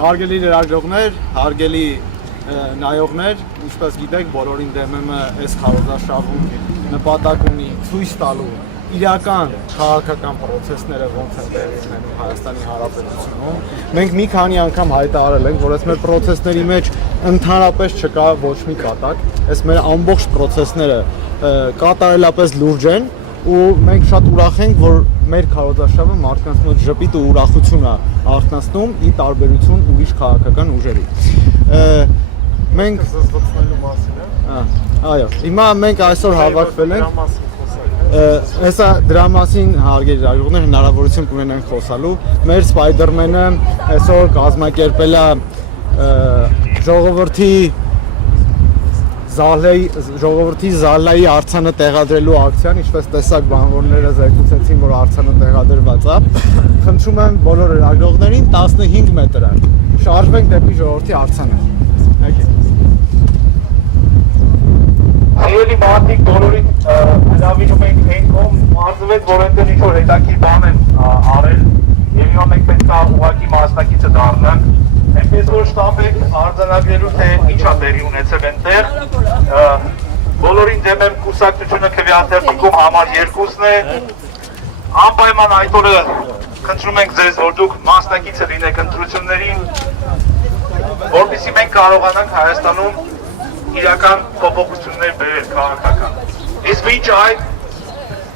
Հարգելի լրագրողներ, հարգելի նայողներ, ինչպես գիտեք, բոլորին դեմ եմ այս քարոզարշավում նպատակ ունի ցույց տալու իրական քաղաքական process-ները ոնց են տեղի ունենում Հայաստանի Հանրապետությունում։ Մենք մի քանի անգամ հայտարարել ենք, որ այս մեր process-ների մեջ ընդհանրապես չկա ոչ մի կատակ, այս մեր ամբողջ process-ները կատարելապես լուրջ են ու մենք շատ ուրախ ենք, որ մեր քարոզարշավը մարդկանց մոտ ժպիտ ու ուրախություն է արթնացնում ի տարբերություն ուրիշ քաղաքական ուժերի։ Մենք զզվացնելու մասին է։ Այո, հիմա մենք այսօր հավաքվել ենք Հեսա դրա մասին հարգելի լրագրողներ հնարավորություն կունենանք խոսալու։ Մեր Spider-Man-ը այսօր կազմակերպել է ժողովրդի զալայի արձանը տեղադրելու ակցիան, ինչպես տեսակ բանվորները զեկուցեցին, որ արձանը տեղադրված է։ Խնդրում եմ բոլոր լրագրողներին 15 մետր է։ Շարժվենք դեպի ժողովրդի արձանը։ Եկեք։ Սիրելի մարդիկ բոլորին հրավիրում ենք այնքոմ մարզվեց, որ այնտեղ ինչ-որ հետաքրքիր բան են արել և հիմա մենք պետք է ուղղակի մասնակիցը դառնանք։ Այնպես որ շտապ եք արձանագրելու, թե ինչ է տեղի ունեցել այնտեղ։ Բոլորին դեմ եմ կուսակցությունը քվեաթերթիկում համար 2-ն է։ Անպայման այդ օրը խնդրում ենք ձեզ, որ դուք մասնակիցը լինեք ընտրություններին, որպեսզի մենք կարողանանք Հայաստանում իրական փոփոխություններ բերել քաղաքական։ Իսկ մինչ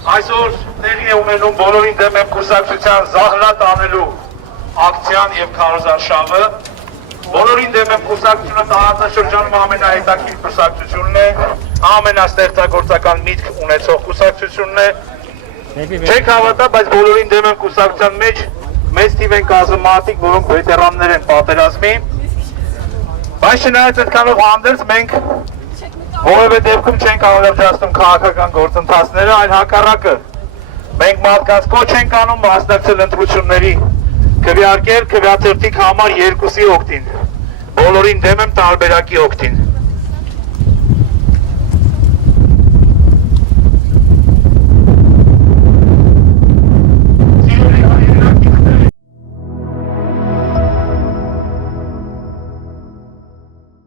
այսօր տեղի է ունենում բոլորին դեմ եմ կուսակցության զահլատ անելու ակցիան և քարոզարշավը։ Բոլորին դեմ եմ կուսակցությունը տարածաշրջանում ամենահետաքրքիր կուսակցությունն է, ամենաստեղծագործական միտք ունեցող կուսակցությունն է։ Չեք հավատա, բայց բոլորին դեմ եմ կուսակցության մեջ մեծ թիվ են կազմում մարդիկ, որոնք վետերաններ են պատերազմի։ Բայց չնայած այդքանով հանդերձ մենք որևէ դեպքում չենք անլրջացնում քաղաքական գործընթացները, այլ հակառակը։ Մենք մարդկանց կոչ ենք անում մասնակցել ընտրությունների, քվեարկել քվեաթերթիկ համար 2-ի օգտին։ Բոլորին դեմ եմ տարբերակի օգտին։